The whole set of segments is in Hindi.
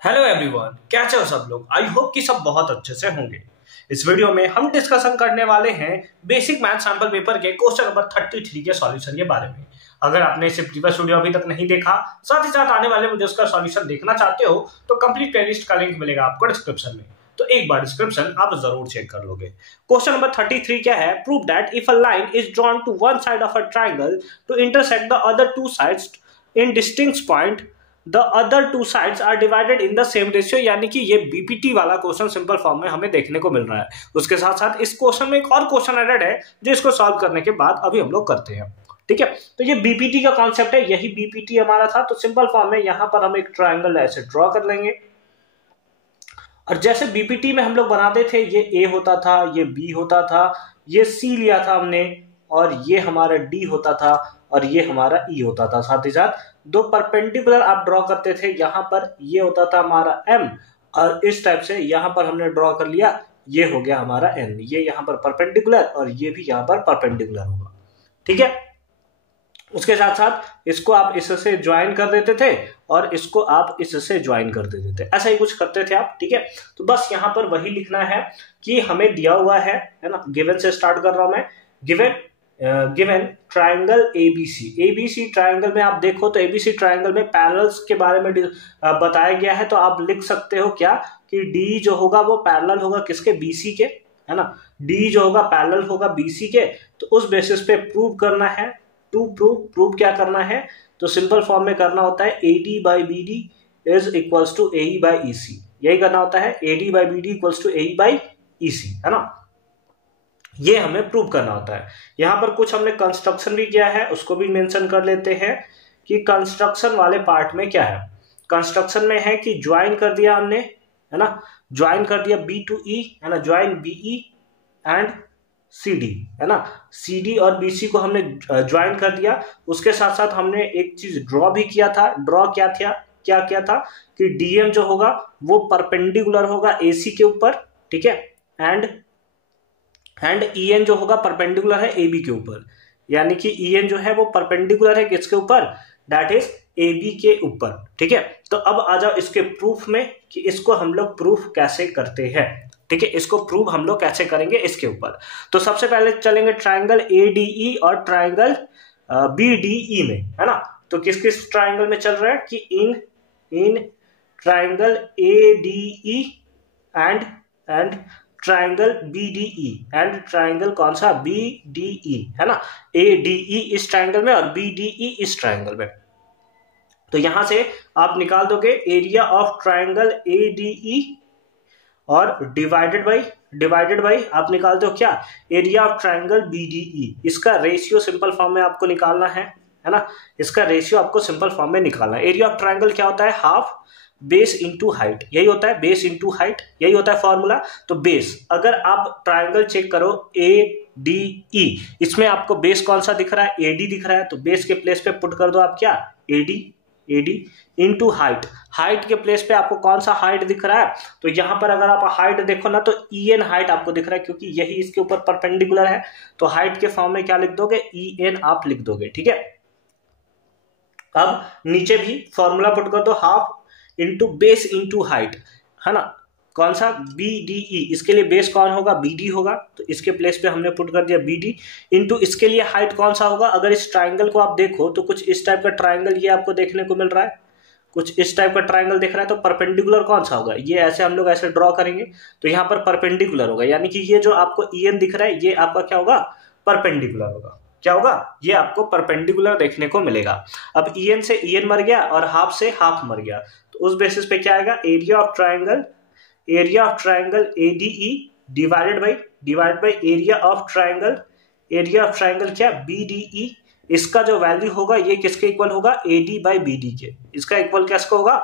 हेलो एवरीवन, कैसे हो सब लोग। आई होप कि सब बहुत अच्छे से होंगे। इस वीडियो में हम डिस्कशन करने वाले हैं बेसिक मैथ सैंपल पेपर के क्वेश्चन नंबर 33 के सॉल्यूशन के बारे में। अगर आपने इसे प्रीवियस वीडियो अभी तक नहीं देखा, साथ ही साथ आने वाले वीडियोस का सॉल्यूशन देखना चाहते हो तो कंप्लीट प्लेलिस्ट का लिंक मिलेगा आपको डिस्क्रिप्शन में, तो एक बार डिस्क्रिप्शन आप जरूर चेक कर लोगे। क्वेश्चन नंबर 33 क्या है? Prove that if a line is drawn to one side of a triangle to intersect the other two sides in distinct point the other two sides are divided in the same ratio. यानी कि ये बीपीटी वाला क्वेश्चन सिंपल फॉर्म में हमें देखने को मिल रहा है। उसके साथ साथ इस क्वेश्चन में एक और क्वेश्चन एडेड है जो इसको सॉल्व करने के बाद अभी हम लोग करते हैं। ठीक है, तो ये बीपीटी का कॉन्सेप्ट है, यही बीपीटी हमारा था। तो सिंपल फॉर्म में यहां पर हम एक ट्राइंगल ऐसे ड्रॉ कर लेंगे और जैसे बीपीटी में हम लोग बनाते थे, ये ए होता था, ये बी होता था, ये सी लिया था हमने, और ये हमारा डी होता था और ये हमारा ई होता था। साथ ही साथ दो परपेंडिकुलर आप ड्रॉ करते थे, यहां पर ये होता था हमारा एम और इस टाइप से यहां पर हमने ड्रॉ कर लिया, ये हो गया हमारा एन। ये यहां पर परपेंडिकुलर और ये भी यहां पर परपेंडिकुलर होगा। ठीक है, उसके साथ साथ इसको आप इससे ज्वाइन कर देते थे और इसको आप इससे ज्वाइन कर देते थे, ऐसा ही कुछ करते थे आप। ठीक है, तो बस यहां पर वही लिखना है कि हमें दिया हुआ है ना, गिवन से स्टार्ट कर रहा हूं मैं। गिवन ट्राइंगल एबीसी ट्राइंगल में आप देखो तो एबीसी ट्राइंगल में पैरेलल्स के बारे में बताया गया है। तो आप लिख सकते हो क्या कि डी जो होगा वो पैरेलल होगा किसके? बीसी के, है ना। डी जो होगा पैरेलल होगा बीसी के। तो उस बेसिस पे प्रूव करना है। टू प्रूव क्या करना है? तो सिंपल फॉर्म में करना होता है AD by BD is equals to AE by EC। यही करना होता है, AD by BD equals to AE by EC, है ना। ये हमें प्रूव करना होता है। यहां पर कुछ हमने कंस्ट्रक्शन भी किया है, उसको भी मेंशन कर लेते हैं कि कंस्ट्रक्शन वाले पार्ट में क्या है। कंस्ट्रक्शन में है कि ज्वाइन कर दिया हमने, है ना, ज्वाइन कर दिया B to E, है ना, ज्वाइन BE एंड CD, है ना। CD और BC को हमने ज्वाइन कर दिया। उसके साथ साथ हमने एक चीज ड्रॉ भी किया था। ड्रॉ क्या किया था कि DM जो होगा वो परपेंडिकुलर होगा AC के ऊपर, ठीक है, एंड EN जो होगा परपेंडिकुलर है AB के ऊपर। यानी कि EN जो है वो परपेंडिकुलर है किसके ऊपर? दैट इज AB के ऊपर। ठीक है, तो अब आ जाओ इसके प्रूफ में कि इसको हम लोग प्रूफ कैसे करते हैं। ठीक है, इसको प्रूव हम लोग कैसे करेंगे इसके ऊपर। तो सबसे पहले चलेंगे ट्राइंगल ADE और ट्राइंगल BDE में, है ना। तो किस किस ट्राइंगल में चल रहा है कि in triangle ADE and triangle BDE and triangle कौन सा? BDE, है ना। ADE इस ट्राइंगल में और BDE इस ट्राइंगल में। तो यहां से आप निकाल दोगे एरिया ऑफ ट्राइंगल ADE और डिवाइडेड बाई आप निकालते हो क्या? Area of triangle BDE। इसका रेशियो सिंपल फॉर्म में आपको निकालना है ना। इसका रेशियो आपको सिंपल फॉर्म में निकालना है। एरिया ऑफ ट्राइंगल क्या होता है? हाफ बेस इंटू हाइट, यही होता है, बेस इंटू हाइट, यही होता है फॉर्मूला। तो बेस, अगर आप ट्राइंगल चेक करो ADE, इसमें आपको बेस कौन सा दिख रहा है? AD दिख रहा है। तो बेस के प्लेस पे पुट कर दो आप क्या? AD इंटू हाइट के प्लेस पे आपको कौन सा हाइट दिख रहा है? तो यहां पर अगर आप हाइट देखो ना तो EN हाइट आपको दिख रहा है, क्योंकि यही इसके ऊपर परपेंडिकुलर है। तो हाइट के फॉर्म में क्या लिख दोगे? EN आप लिख दोगे। ठीक है, अब नीचे भी फॉर्मूला पुट कर दो, half into base into height, है ना। कौन सा? BDE। इसके लिए बेस कौन होगा? BD होगा। तो इसके प्लेस पे हमने पुट कर दिया BD इंटू इसके लिए हाइट कौन सा होगा? अगर इस ट्राइंगल को आप देखो तो कुछ इस टाइप का ट्राइंगल ये आपको देखने को मिल रहा है, कुछ इस टाइप का ट्राइंगल दिख रहा है। तो परपेंडिकुलर कौन सा होगा? ये ऐसे हम लोग ऐसे ड्रॉ करेंगे तो यहाँ पर परपेंडिकुलर होगा। यानी कि ये जो आपको EN दिख रहा है ये आपका क्या होगा? परपेंडिकुलर होगा। क्या होगा? ये आपको परपेंडिकुलर देखने को मिलेगा। अब EN से EN मर गया और हाफ से हाफ मर गया। तो उस बेसिस पे क्या आएगा? Area of triangle ADE divided by area of triangle क्या? BDE। इसका जो वैल्यू होगा ये किसके इक्वल होगा? AD by BD के। इसका इक्वल कैसे होगा?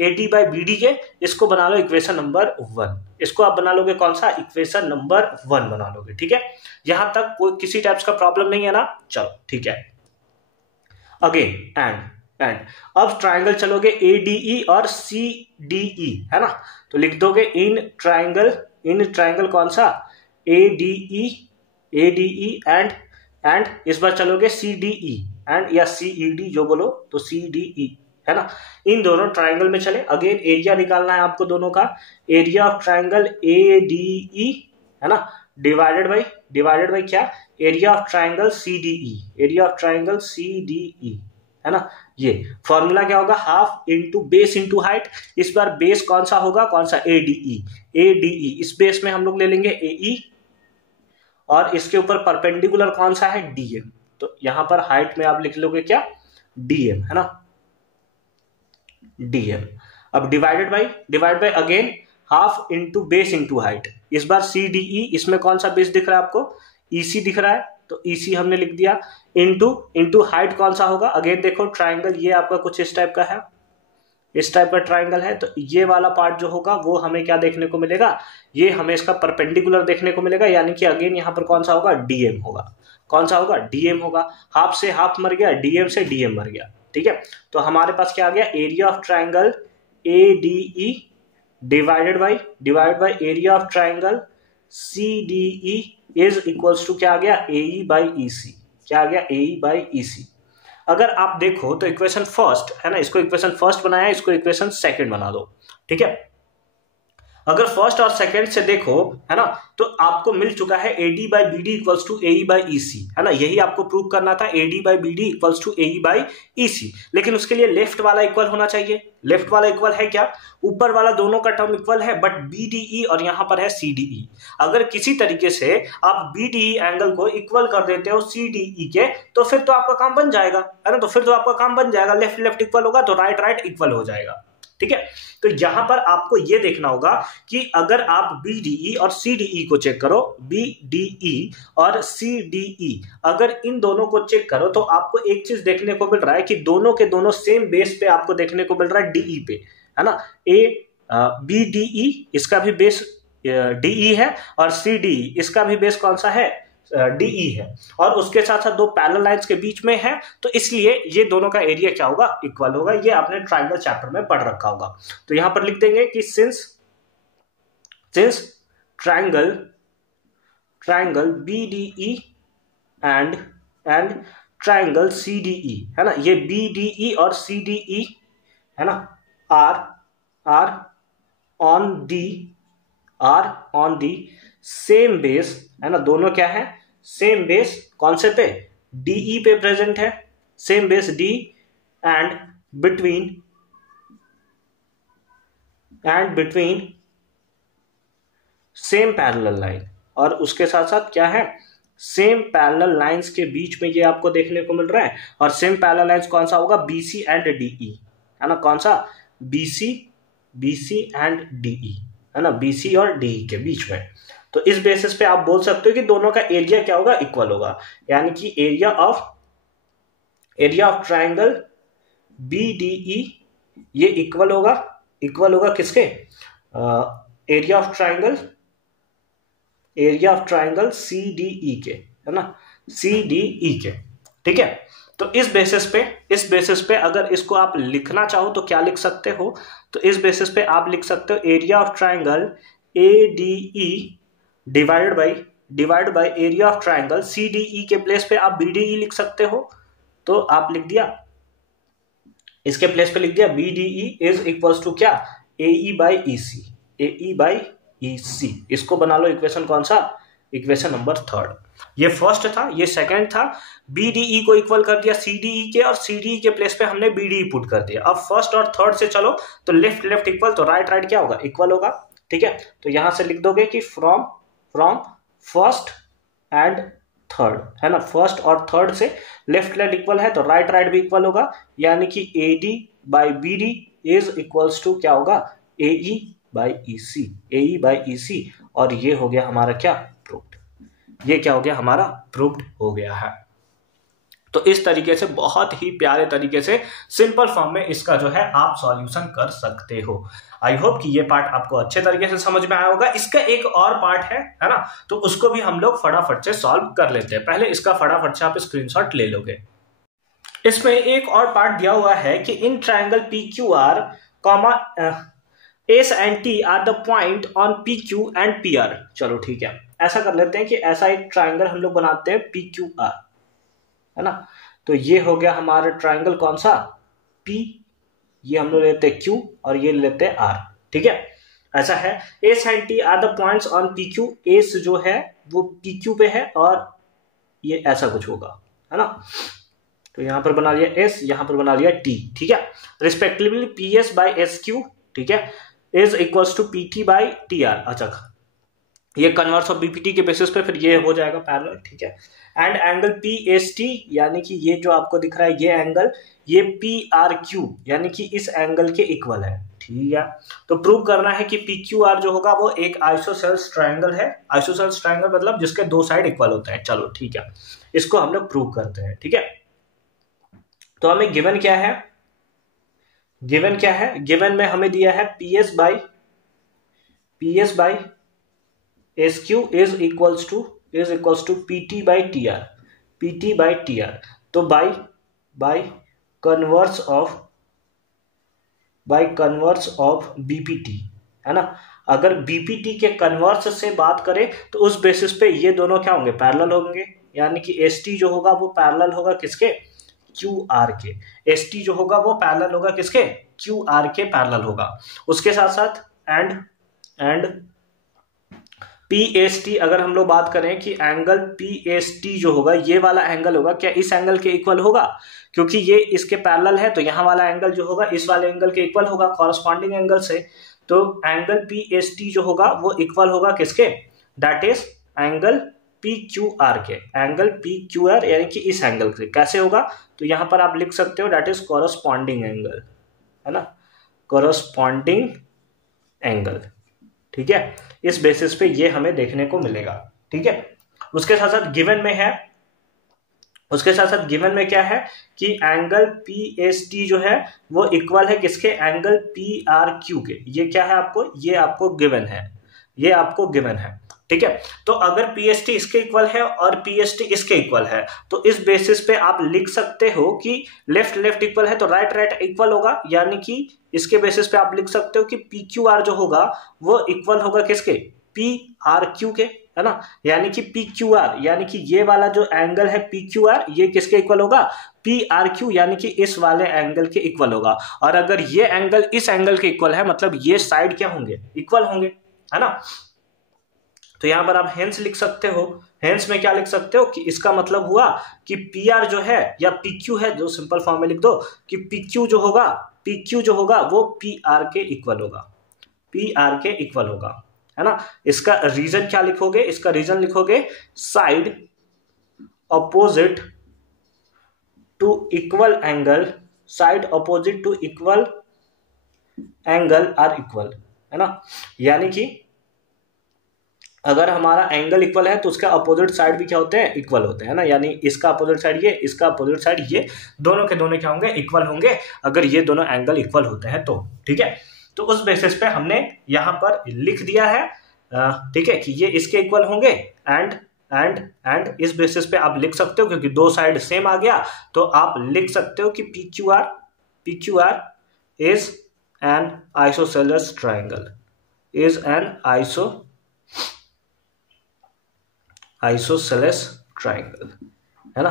AD by BD के। इसको बना लो इक्वेशन नंबर 1। इसको आप बना लोगे कौन सा? इक्वेशन नंबर 1 बना लोगे। ठीक है, यहां तक कोई किसी टाइप्स का प्रॉब्लम नहीं है ना? चलो ठीक है, अगेन एंड अब ट्राइंगल चलोगे ADE और CDE, है ना। तो लिख दोगे इन ट्राइंगल कौन सा? ADE एंड इस बार चलोगे CDE एंड या CED जो बोलो, तो CDE, है ना। इन दोनों ट्राइंगल में चले, अगेन एरिया निकालना है आपको दोनों का, एरिया ऑफ ट्राइंगल ADE, है ना, डिवाइडेड बाई क्या, area of triangle CDE, area of triangle CDE, है ना। ये फॉर्मूला क्या होगा, half into base into height. इस बार बेस कौन सा होगा, कौन सा, ADE। इस बेस में हम लोग ले लेंगे AE, और इसके ऊपर परपेंडिकुलर कौन सा है, DM। तो यहां पर हाइट में आप लिख लोगे क्या, DM, है ना, DM। अब divide by again half into base into height. इस बार CDE, इसमें कौन सा बेस दिख रहा है आपको, EC दिख रहा है, तो EC हमने लिख दिया, इंटू हाइट कौन सा होगा, अगेन देखो ट्राइंगल ये आपका कुछ इस टाइप का है, इस टाइप का ट्राइंगल है, तो ये वाला पार्ट जो होगा वो हमें क्या देखने को मिलेगा, ये हमें इसका परपेंडिकुलर देखने को मिलेगा, यानी कि अगेन यहाँ पर कौन सा होगा, DM होगा। कौन सा होगा, DM होगा। हाफ से हाफ मर गया, DM से DM मर गया, ठीक है। तो हमारे पास क्या आ गया, area of triangle ADE divided by area of triangle CDE is equals to क्या आ गया, AE बाई EC। क्या आ गया, AE बाई EC। अगर आप देखो तो इक्वेशन फर्स्ट है ना, इसको इक्वेशन फर्स्ट बनाया, इसको इक्वेशन सेकंड बना दो, ठीक है। अगर फर्स्ट और सेकंड से देखो, है ना, तो आपको मिल चुका है AD by BD equals to AE by EC, है ना। यही आपको प्रूव करना था, AD by BD equals to AE by EC। लेकिन उसके लिए लेफ्ट वाला इक्वल होना चाहिए। लेफ्ट वाला इक्वल है क्या, ऊपर वाला दोनों का टर्म इक्वल है, बट BDE और यहां पर है CDE। अगर किसी तरीके से आप BDE एंगल को इक्वल कर देते हो CDE के, तो फिर तो आपका काम बन जाएगा, है ना। तो फिर तो आपका काम बन जाएगा, लेफ्ट लेफ्ट इक्वल होगा तो राइट राइट इक्वल हो जाएगा, ठीक है। तो यहां पर आपको यह देखना होगा कि अगर आप BDE और CDE को चेक करो, BDE और CDE, अगर इन दोनों को चेक करो तो आपको एक चीज देखने को मिल रहा है कि दोनों के दोनों सेम बेस पे आपको देखने को मिल रहा है, DE पे, है ना। BDE इसका भी बेस DE है, और CDE इसका भी बेस कौन सा है, DE है, और उसके साथ साथ दो पैरेलल लाइंस के बीच में है, तो इसलिए ये दोनों का एरिया क्या होगा, इक्वल होगा। ये आपने ट्राइंगल चैप्टर में पढ़ रखा होगा। तो यहां पर लिख देंगे कि since triangle BDE and triangle CDE, है ना, ये BDE और CDE, है ना, are on the same base, है ना। दोनों क्या है, सेम बेस, कौन से पे, DE पे प्रेजेंट है, same base D, and between same parallel line, और उसके साथ साथ क्या है, सेम पैरेलल लाइंस के बीच में ये आपको देखने को मिल रहा है। और सेम पैरेलल लाइंस कौन सा होगा, BC एंड DE, है ना। कौन सा, BC एंड DE, है ना, BC और DE के बीच में। तो इस बेसिस पे आप बोल सकते हो कि दोनों का एरिया क्या होगा, इक्वल होगा, यानी कि एरिया ऑफ ट्राइंगल BDE ये इक्वल होगा किसके, एरिया ऑफ ट्राइंगल CDE के, है ना, CDE के, ठीक है। तो इस बेसिस पे अगर इसको आप लिखना चाहो तो क्या लिख सकते हो, तो इस बेसिस पे आप लिख सकते हो area of triangle ADE divide by area of triangle CDE के प्लेस पे आप BDE लिख सकते हो। तो आप लिख दिया, इसके प्लेस पे लिख दिया BDE इज इक्वल्स टू क्या, AE बाई EC। इसको बना लो इक्वेशन कौन सा, इक्वेशन नंबर थर्ड। ये फर्स्ट था, ये सेकंड था। BDE को इक्वल कर दिया CDE के, और CDE के प्लेस पे हमने BDE पुट कर दिया। अब फर्स्ट और थर्ड से चलो, तो लेफ्ट लेफ्ट इक्वल, तो राइट राइट क्या होगा, इक्वल होगा, ठीक है। तो यहां से लिख दोगे कि फ्रॉम फर्स्ट एंड थर्ड, है ना, फर्स्ट और थर्ड से लेफ्ट लेफ्ट इक्वल है, तो राइट राइट भी इक्वल होगा, यानी कि AD by BD is equals to क्या होगा, AE बाई EC, और ये हो गया हमारा क्या, प्रूव्ड। ये क्या हो गया, हमारा प्रूव्ड हो गया है। तो इस तरीके से बहुत ही प्यारे तरीके से सिंपल फॉर्म में इसका जो है आप सॉल्यूशन कर सकते हो। आई होप कि ये पार्ट आपको अच्छे तरीके से समझ में आया होगा। इसका एक और पार्ट है ना, तो उसको भी हम लोग फटाफट से सॉल्व कर लेते हैं। पहले इसका फटाफट से आप स्क्रीनशॉट ले लोगे। इसमें एक और पार्ट दिया हुआ है कि in triangle PQR, S and T are the point on PQ and PR। चलो ठीक है, ऐसा कर लेते हैं कि ऐसा एक ट्राइंगल हम लोग बनाते हैं PQR, है ना। तो ये हो गया हमारा ट्राइंगल कौन सा, ये हम लोग लेते हैं Q और ये लेते हैं R, ठीक है। ऐसा है, S and T are the points on PQ। S जो है वो PQ पे है और ये ऐसा कुछ होगा, है ना। तो यहां पर बना लिया S, यहां पर बना लिया T, ठीक है। रिस्पेक्टिवली PS बाई SQ, ठीक है, is equals to PT by TR। अच्छा, ये कन्वर्स ऑफ बीपीटी के बेसिस पे फिर ये हो जाएगा पैरेलल, ठीक है। एंड एंगल PST यानी कि ये जो आपको दिख रहा है ये एंगल, ये PRQ यानी कि इस एंगल के इक्वल है, ठीक है। तो प्रूव करना है कि PQR जो होगा वो एक आइसोसेल्स ट्रायंगल है। आइसोसेल्स ट्रायंगल मतलब जिसके दो साइड इक्वल होते हैं। चलो ठीक है, इसको हम लोग प्रूव करते हैं, ठीक है। तो हमें गिवन क्या है, गिवन में हमें दिया है PS by SQ is equals to PT by TR। तो by कन्वर्स ऑफ BPT, है ना। अगर BPT के कन्वर्स से बात करें तो उस बेसिस पे ये दोनों क्या होंगे, पैरेलल होंगे। यानी कि ST जो होगा वो पैरेलल होगा किसके, QR के। ST जो होगा वो पैरेलल होगा किसके, QR के पैरेलल होगा। उसके साथ साथ एंड PST, अगर हम लोग बात करें कि एंगल PST जो होगा ये वाला एंगल होगा, क्या इस एंगल के इक्वल होगा, क्योंकि ये इसके पैरेलल है तो यहाँ वाला एंगल जो होगा इस वाले एंगल के इक्वल होगा कॉरस्पॉन्डिंग एंगल से। तो एंगल PST जो होगा वो इक्वल होगा किसके, दैट इज एंगल PQR के। एंगल PQR यानी कि इस एंगल से कैसे होगा, तो यहाँ पर आप लिख सकते हो दैट इज कॉरस्पॉन्डिंग एंगल, है ना, कॉरस्पॉन्डिंग एंगल, ठीक है। इस बेसिस पे ये हमें देखने को मिलेगा, ठीक है। उसके साथ साथ गिवन में क्या है कि एंगल PST जो है वो इक्वल है किसके, एंगल PRQ के। ये क्या है आपको, ये आपको गिवन है, ठीक है। तो अगर PST इसके इक्वल है और PST इसके इक्वल है तो इस बेसिस पे आप लिख सकते हो कि लेफ्ट इक्वल है तो राइट इक्वल होगा। यानी कि इसके बेसिस पे आप लिख सकते हो कि PQR जो होगा वो इक्वल होगा किसके, PRQ के, है ना। यानी कि PQR यानी कि ये वाला जो एंगल है PQR ये किसके इक्वल होगा, PRQ यानी कि इस वाले एंगल के इक्वल होगा। और अगर ये एंगल इस एंगल के इक्वल है मतलब ये साइड क्या होंगे, इक्वल होंगे, है ना। तो यहां पर आप हेंस लिख सकते हो। हेंस में क्या लिख सकते हो कि इसका मतलब हुआ कि PR जो है या PQ है, जो सिंपल फॉर्म में लिख दो कि PQ जो होगा वो PR के इक्वल होगा, है ना। इसका रीजन क्या लिखोगे, इसका रीजन लिखोगे side opposite to equal angle are equal, है ना। यानी कि अगर हमारा एंगल इक्वल है तो उसका अपोजिट साइड भी क्या होते हैं, इक्वल होते हैं, ना। यानी इसका अपोजिट साइड ये, इसका अपोजिट साइड ये, दोनों के दोनों क्या होंगे, इक्वल होंगे अगर ये दोनों एंगल इक्वल होते हैं तो, ठीक है। तो उस बेसिस पे हमने यहाँ पर लिख दिया है, ठीक है, कि ये इसके इक्वल होंगे। एंड इस बेसिस पे आप लिख सकते हो क्योंकि दो साइड सेम आ गया तो आप लिख सकते हो कि PQR is an isosceles triangle, isosceles triangle, है ना,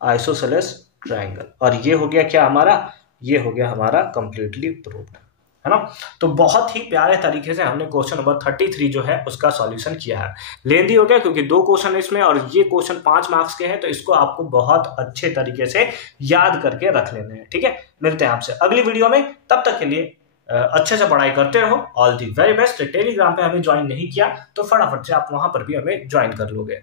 आइसोसेलेस ट्राइंगल। और ये हो गया क्या हमारा, ये हो गया हमारा कंप्लीटली प्रूव्ड, है ना। तो बहुत ही प्यारे तरीके से हमने क्वेश्चन नंबर 33 जो है उसका सॉल्यूशन किया है। लेंदी हो गया क्योंकि दो क्वेश्चन इसमें और ये क्वेश्चन 5 मार्क्स के हैं तो इसको आपको बहुत अच्छे तरीके से याद करके रख लेने हैं, ठीक है। मिलते हैं आपसे अगली वीडियो में, तब तक के लिए अच्छे से पढ़ाई करते रहो। All the very best. Telegram पे हमें ज्वाइन नहीं किया तो फटाफट से आप वहां पर भी हमें ज्वाइन कर लोगे।